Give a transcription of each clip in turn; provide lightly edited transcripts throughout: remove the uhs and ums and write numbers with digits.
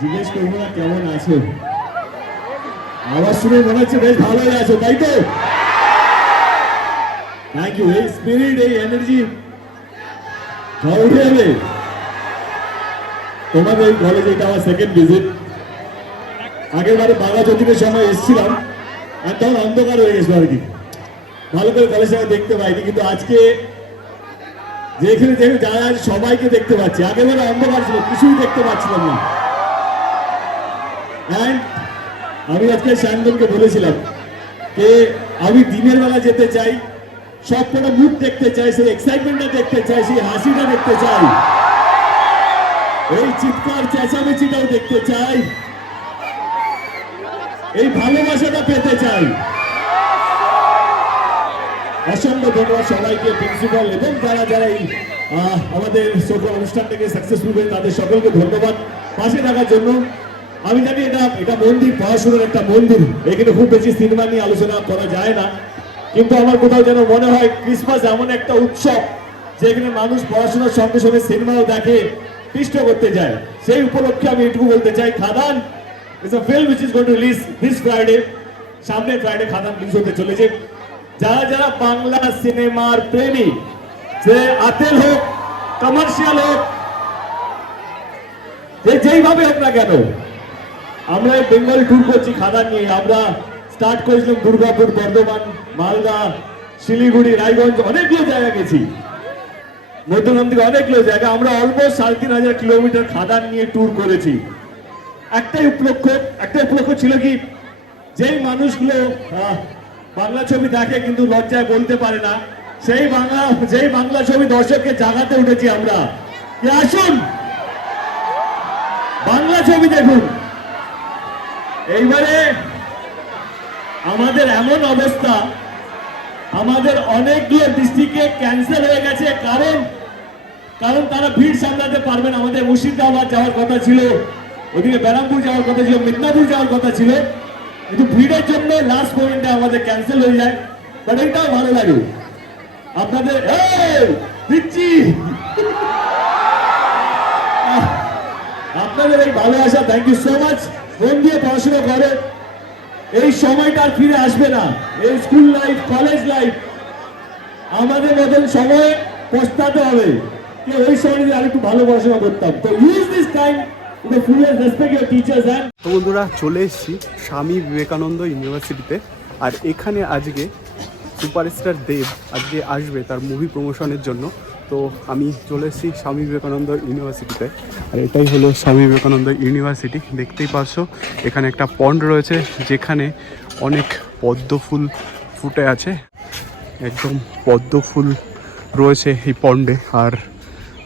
জিজ্ঞেস করবো না কেমন আছো, আওয়াজ শুনে মনে হচ্ছে বেশ ভালোই আছো, তাই তো? Thank you. এই স্পিরিট, এই এনার্জি উঠে যাবে তোমাদের এই কলেজে। এটা আমার সেকেন্ড ভিজিট। আগের বারে বাংলা চৌধুরীর সময় এসেছিলাম আর তখন অন্ধকার হয়ে গেছিল আর কি, ভালো করে কলেজটাকে দেখতে পাইনি। কিন্তু আজকে যেখানে যেখানে যারা আছে সবাইকে দেখতে পাচ্ছি। আগের বারে অন্ধকার ছিল, কিছুই দেখতে পাচ্ছিলাম না। অ্যান্ড আমি আজকে শ্যামদনকে বলেছিলাম যে আমি দিনের বেলা যেতে চাই, সব কটা মুখ দেখতে চাই, সেই এক্সাইটমেন্টটা দেখতে চাই, সেই হাসিটা দেখতে চাই, এই চিৎকার চেঁচামেচিটাও দেখতে চাই, এই ভালোবাসাটা পেতে চাই। অসংখ্য ধন্যবাদ সবাইকে, প্রিন্সিপাল এবং যারা যারা এই আমাদের সকল অনুষ্ঠানটাকে সাকসেসফুল করে তাদের সকলকে ধন্যবাদ পাশে থাকার জন্য। আমি জানি এটা মন্দির, পড়াশোনার একটা মন্দির, এখানে খুব বেশি সিনেমা নিয়ে আলোচনা করা যায় না, কিন্তু আমার কোথাও যেন মনে হয় ক্রিসমাস এমন একটা উৎসব যেখানে মানুষ পড়াশোনার সঙ্গে সঙ্গে সিনেমাও দেখে, পিষ্ট করতে যায়। সেই উপলক্ষে আমি এটুকু বলতে চাই, খাদান is a film which is going to release this Friday. সামনের ফ্রাইডে খাদান রিলিজ হতে চলেছে। যারা যারা বাংলা সিনেমার প্রেমী, যে আতেল হোক, কমার্শিয়াল হোক, যেইভাবে হোক না কেন, আমরা এই বেঙ্গল ট্যুর করছি খাদান নিয়ে। আমরা স্টার্ট করেছিলাম দুর্গাপুর, বর্ধমান, মালদা, শিলিগুড়ি, রায়গঞ্জ, অনেকগুলো জায়গা গেছি, মধ্যগ্রাম থেকে অনেকগুলো জায়গা। আমরা অলমোস্ট 3,500 কিলোমিটার খাদান নিয়ে ট্যুর করেছি। একটাই উপলক্ষ ছিল কি, যেই মানুষগুলো বাংলা ছবি দেখে কিন্তু লজ্জায় বলতে পারে না, যেই বাংলা ছবি দর্শককে জাগাতে উঠেছি আমরা। আসুন বাংলা ছবি দেখুন। এইবারে আমাদের এমন অবস্থা, আমাদের অনেকগুলো ডিস্ট্রিক্টে ক্যান্সেল হয়ে গেছে, কারণ তারা ভিড় সামলাতে পারবে না। আমাদের মুর্শিদাবাদ যাওয়ার কথা ছিল, ওদিকে ব্যারামপুর যাওয়ার কথা ছিল, মিদনাপুর যাওয়ার কথা ছিল, কিন্তু ভিড়ের জন্য লাস্ট পয়েন্টে আমাদের ক্যান্সেল হয়ে যায়। বাট এটাও ভালো লাগে আপনাদের দিচ্ছি, আপনাদের এই ভালোবাসা, থ্যাংক ইউ সো মাচ। মন দিয়ে পড়াশোনা করে, এই সময়টা আর ফিরে আসবে না। এই স্কুল লাইফ, কলেজ লাইফ, আমাদের মতন সময় পস্তাতে হবে যে ওই সময় যদি আরেকটু ভালো পড়াশোনা করতাম। তো use this time to full respect your teachers. And তো বন্ধুরা, চলে এসেছি স্বামী বিবেকানন্দ ইউনিভার্সিটিতে। আর এখানে আজকে সুপারস্টার দেব আজকে আসবে তার মুভি প্রমোশনের জন্য। তো আমি চলে এসেছি স্বামী বিবেকানন্দ ইউনিভার্সিটিতে। আর এটাই হলো স্বামী বিবেকানন্দ ইউনিভার্সিটি। দেখতেই পারছো এখানে একটা পন্ড রয়েছে যেখানে অনেক পদ্ম ফুল ফুটে আছে, একদম পদ্ম ফুল রয়েছে এই পন্ডে। আর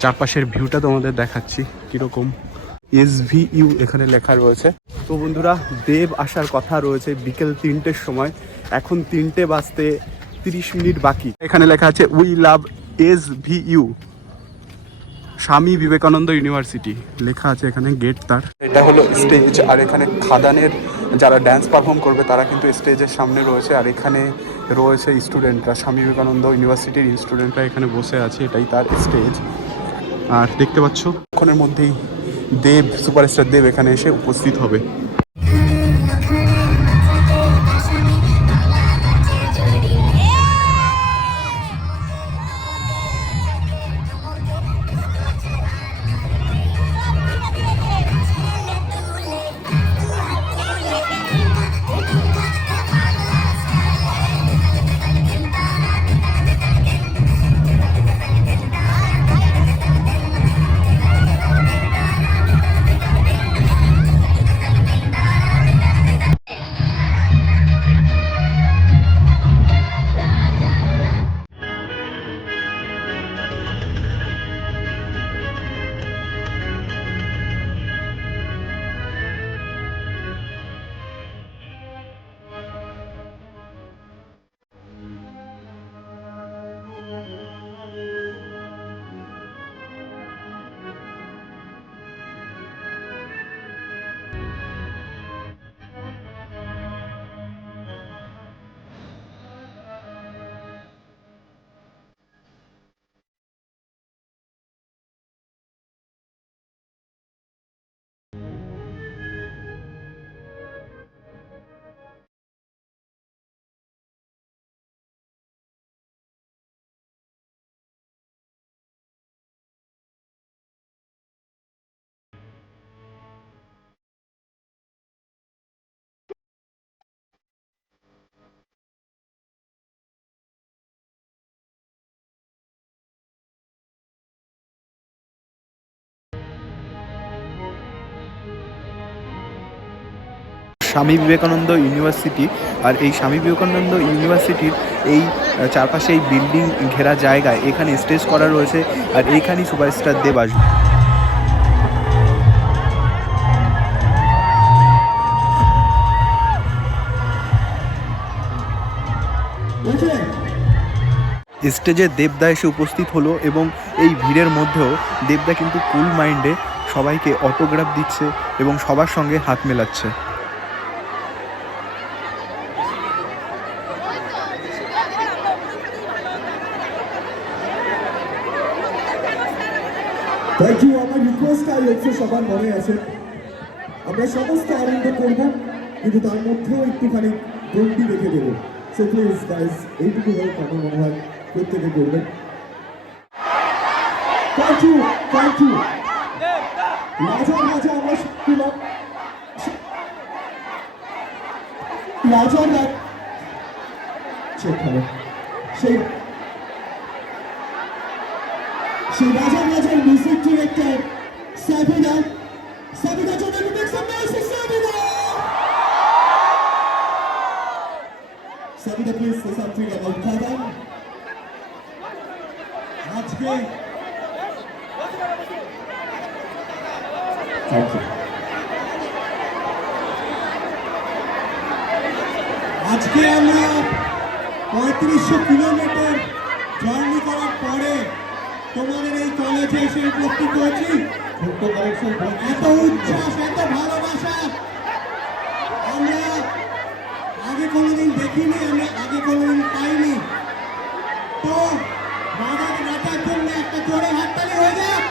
চারপাশের ভিউটা তোমাদের দেখাচ্ছি কীরকম। SVU এখানে লেখা রয়েছে। তো বন্ধুরা, দেব আসার কথা রয়েছে বিকেল 3টের সময়, এখন 3টে বাজতে 30 মিনিট বাকি। এখানে লেখা আছে we love SVU, Swami Vivekananda university লেখা আছে এখানে, গেট তার। এটা হলো স্টেজ, আর এখানে খাদানের যারা ড্যান্স পারফর্ম করবে তারা কিন্তু স্টেজের সামনে রয়েছে। আর এখানে রয়েছে স্টুডেন্টরা, স্বামী বিবেকানন্দ ইউনিভার্সিটির স্টুডেন্টরা এখানে বসে আছে, এটাই তার স্টেজ। আর দেখতে পাচ্ছ এখনের মধ্যেই দেব, সুপারস্টার দেব এখানে এসে উপস্থিত হবে। স্বামী বিবেকানন্দ ইউনিভার্সিটি। আর এই স্বামী বিবেকানন্দ ইউনিভার্সিটির এই চারপাশে এই বিল্ডিং ঘেরা জায়গায় এখানে স্টেজ করা রয়েছে, আর এইখানেই সুপারস্টার দেব আসবে। স্টেজে দেবদা এসে উপস্থিত হলো এবং এই ভিড়ের মধ্যেও দেবদা কিন্তু কুল মাইন্ডে সবাইকে অটোগ্রাফ দিচ্ছে এবং সবার সঙ্গে হাত মেলাচ্ছে। Thank you. আমার রিকোয়েস্ট হচ্ছে সবার মনে আছে, আমরা সমস্ত আনন্দ করব, কিন্তু তার মধ্যেও একটুখানি গন্ডি রেখে দেবো। সো প্লিজ গাইজ, এইটুকু হেল্প আমার মনে হয় প্রত্যেকে করবেন। Thank you, thank you. রাজার রাজা আমরা শুনলাম, রাজার সেই রাজার রাজার মিউজিক ডিরেক্টর সাবিনা, সাবিনা জন্য make some noise for Sabina. Sabina please say something about Khadaan. আজকে আমরা 3500 কিলোমিটার জার্নি করার পরে তোমাদের এই কলেজে এসে উপস্থিত হয়েছি। এত উচ্ছ্বাস, এত ভালোবাসা আমরা আগে কোনোদিন দেখিনি, আমরা আগে কোনোদিন পাইনি। তো রাজার রাজার জন্য একটা জোরে হাততালি হয়ে যাক।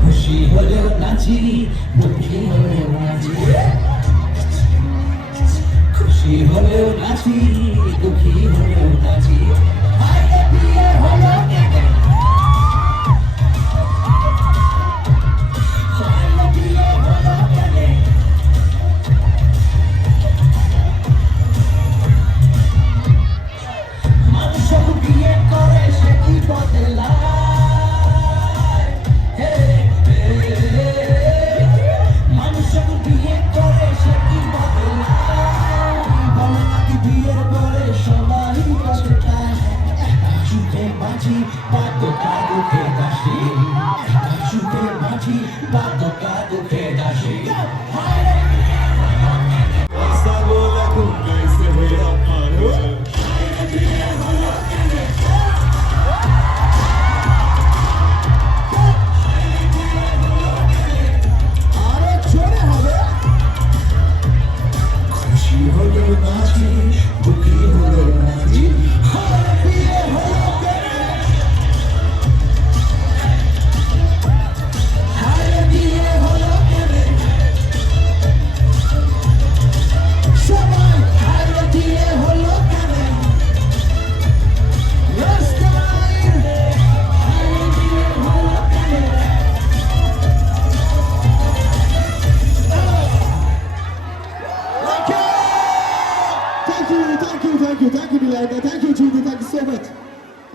খুশি হলেও নাচি, দুঃখী হলেও নাচি, খুশি হলেও নাচি, দুঃখী হলেও নাচি। আরে বিয়ে হলো কেনে, আরে বিয়ে হলো কেনে, মানুষ বিয়ে করে সে কি বদলায়।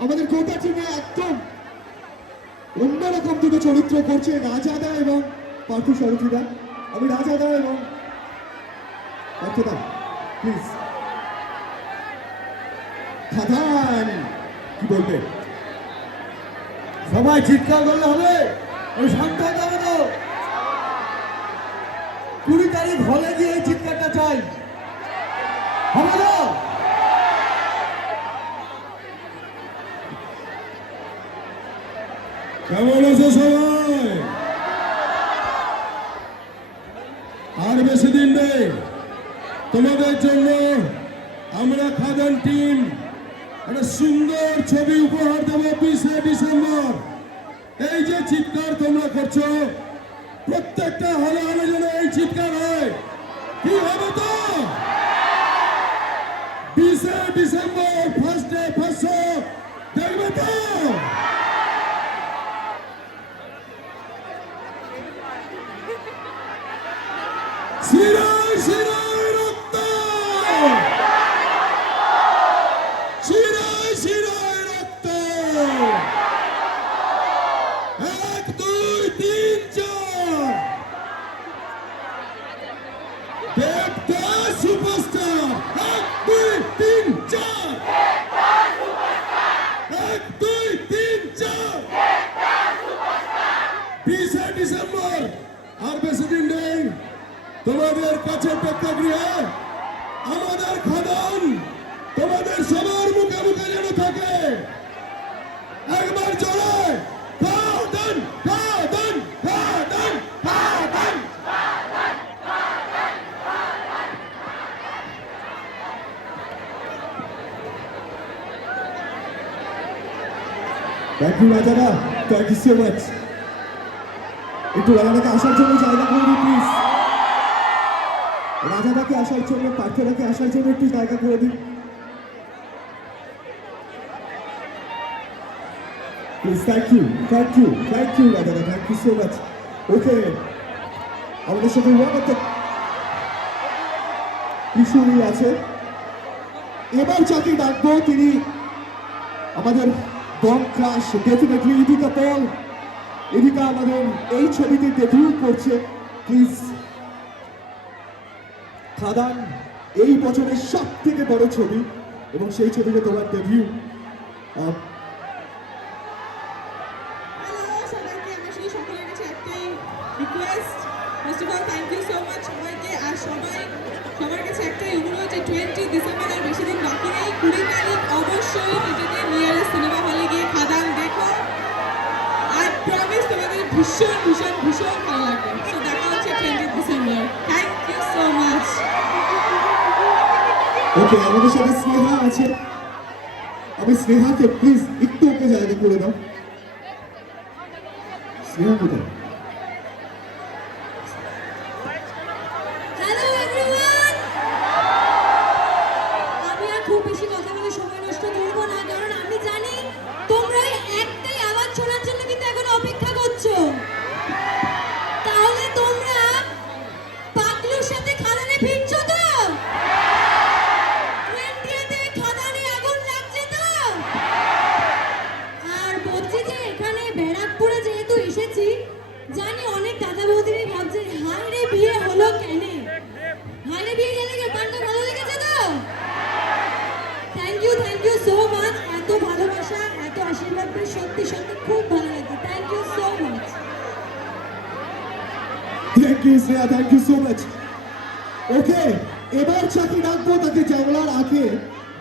আমাদের কোটা টিমে একদম অন্যরকম দুটো চরিত্র করছে রাজাদা এবং পার্থ সারথীদা। আমি রাজাদা এবং পার্থদা প্লিজ। খাদান কি বলবে? সবাই চিৎকার করলে হবে, আমি শান্ত হতে হবে তো। 20 তারিখ হলে গিয়ে এই চিৎকারটা চাই, হবে তো? কেমন আছে সবাই? আর বেশি দিন নেই, তোমাদের জন্য আমরা খাদান টিম একটা সুন্দর ছবি উপহার দেবো 20 ডিসেম্বর। এই যে চিৎকার তোমরা করছো, প্রত্যেকটা হলে হলে যেন এই চিৎকার হয়, কি হবে তো 20 December first day first show দেখবে তো শিরায় শিরায় রক্ত শিরায় শিরায় রক্ত 1 2 3 4 দেবতা সুপারস্টার 1 2 3 4 1 2 3 4 20 ডিসেম্বর আর বেশি দিন নেই তোমাদের কাছে প্রেক্ষাগৃহে আমাদের খাদান তোমাদের সবার মুখে মুখে যেন থাকে একবার জোরে খাদান খাদান খাদান খাদান থ্যাংক ইউ রাজাদা থ্যাংক ইউ সো মাচ একটু রাজাদাকে আসার জন্য জায়গা করে দিই প্লিজ রাজাদাকে আসার জন্য পার্থদাকে আসার জন্য একটু জায়গা করে দিই প্লিজ থ্যাংক ইউ রাজাদা thank you so much okay আমাদের সাথে কিশোরী আছে এবার যাকে ডাকবো তিনি আমাদের bong crush definitely Idhika Paul Idhika আমাদের এই ছবিতে ডেবিউ করছে প্লিজ খাদান এই বছরের সব থেকে বড় ছবি এবং সেই ছবিতে তোমার ডেবিউ হ্যালো সবাইকে আমার সেই সকলের কাছে একটাই request first of all thank you so much সবাইকে আর সবার কাছে একটাই অনুরোধ যে 20 ডিসেম্বর আর বেশি দিন বাকি নেই 20 তারিখ অবশ্যই নিজেদের নিয়ারেস্ট সিনেমা হলে গিয়ে খাদান দেখো আর প্রমিস তোমাদের ভীষণ ভীষণ ভীষণ ভালো লাগবে সো দেখা হচ্ছে 20 December thank you so much okay আমাদের সাথে স্নেহা আছে আমি স্নেহাকে প্লিজ একটু ওকে জায়গা করে দাও স্নেহা কোথায় হ্যালো এভরিওয়ান আমি আর খুব বেশি কথা বলে সময় নষ্ট করব না কারণ আমি জানি তোমরা এই একটাই আওয়াজ শোনার জন্য কিন্তু এখন অপেক্ষা করছো তাহলে তোমরা পাগলুর সাথে খাদানে ফিরছো তো 20তে খাদানে আগুন লাগছে তো আর বলছি যে এখানে ব্যারাকপুরে যেহেতু এসেছি জানি অনেক দাদা বৌদিরা ভাবছে হায় রে বিয়ে হলো কেন হায় রে বিয়ে গেলে গানটা ভালো লেগেছে তো থ্যাংক ইউ সো মাচ এত ভালোবাসা এত আশীর্বাদ পেয়ে সত্যি সত্যি খুব ভালো লাগে thank you so much thank you Sneha thank you so much okay এবার যাকে ডাকবো তাকে জানলার আগে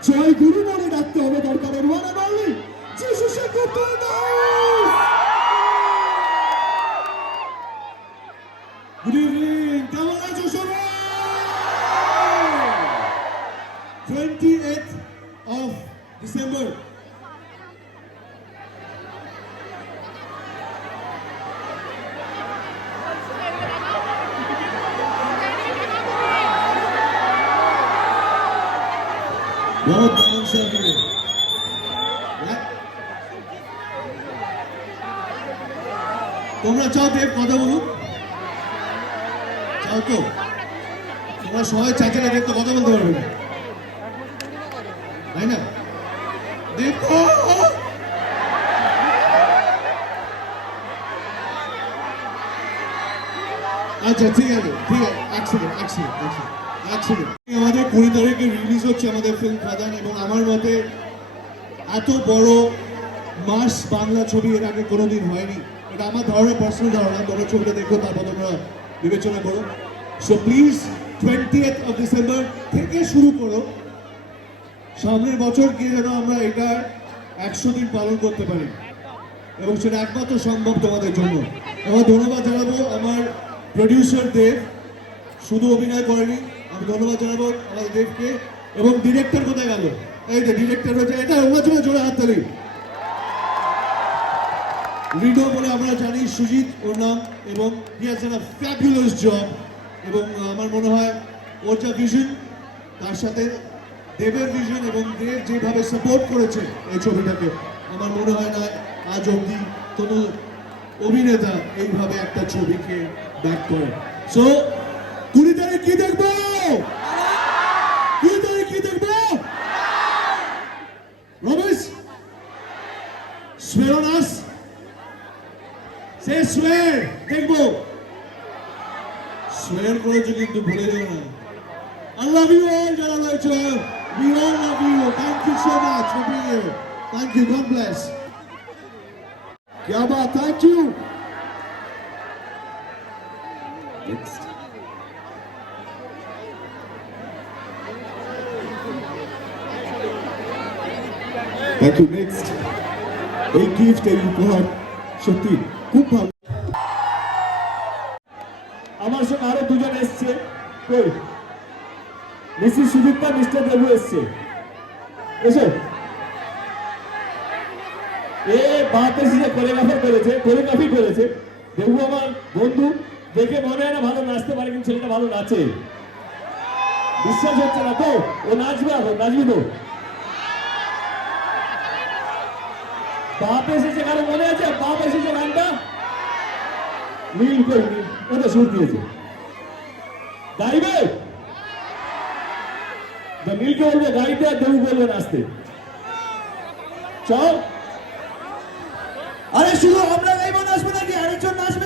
জয় গুরু বলে ডাকতে হবে দরকারের ওয়ান অ্যান্ড অনলি যিশু সেক্রেটারি গুড ইভিনিং কেমন আছো সবাই 28th of December बहुत ध्यान से करें তোমরা চাও দেব কথা বলুক চাও তো তোমরা সবাই চাচারা দেব তো কথা বলতে পারবে না তাই না দেব আচ্ছা ঠিক আছে এক সেকেন্ড আমাদের 20 তারিখে রিলিজ হচ্ছে আমাদের ফিল্ম খাদান এবং আমার মতে এত বড় মাস বাংলা ছবি এর আগে কোনোদিন হয়নি এটা আমার ধারণা পার্সোনাল ধারণা তোমরা ছবিটা দেখো তারপর তোমরা বিবেচনা করো so please 20th of December থেকে শুরু করো সামনের বছর গিয়ে যেন আমরা এটা 100 দিন পালন করতে পারি এবং সেটা একমাত্র সম্ভব তোমাদের জন্য আমার ধন্যবাদ জানাবো আমার প্রডিউসার দেব শুধু অভিনয় করেনি আমি ধন্যবাদ জানাবো আমাদের দেবকে এবং ডিরেক্টর কোথায় গেল এই যে ডিরেক্টর হচ্ছে এটা ওনার জন্য জোরে হাততালি লিডো বলে আমরা জানি সুজিত ওর নাম এবং he has done a fabulous job এবং আমার মনে হয় ওর যা ভিশন, তার সাথে দেবের ভিশন এবং দেব যেভাবে সাপোর্ট করেছে এই ছবিটাকে, আমার মনে হয় না আজ অবধি কোনো অভিনেতা এইভাবে একটা ছবিকে ব্যাক করে। সো 20 তারিখ কি দেখবো? 20 তারিখ কি দেখবো? Ramesh, swear on us. Say swear. দেখবো। swear করেছো কিন্তু ভুলে যেও না। I love you all, যারা রয়েছে। We all love you. Thank you so much for being here. Thank you. God bless. क्या बात, thank you. Next. Thank you. Next. এই গিফট, এই উপহার সত্যি খুব ভালো। আমার সঙ্গে আরো দুজন এসছে। কই? মিসেস সুদীপ্তা, মিস্টার দেবু এসছে। এসো। এ বাতে যে কোরিওগ্রাফি করেছে। দেবু আমার বন্ধু, দেখে মনে হয় না ভালো নাচতে পারে, কিন্তু ছেলেটা ভালো নাচে। বিশ্বাস হচ্ছে না তো? ও নাচবে, এখন নাচবি তো? বাপ এসেছে, কারো মনে আছে বাপ এসেছে গানটা? নীল কই, নীল ওটা সুর দিয়েছে, গাইবে? নীলকে বলবো গাইতে, আর দেবু বলবে নাচতে। চল। আরে শুধু আমরা গাইবো, নাচবো নাকি আরেকজন নাচবে?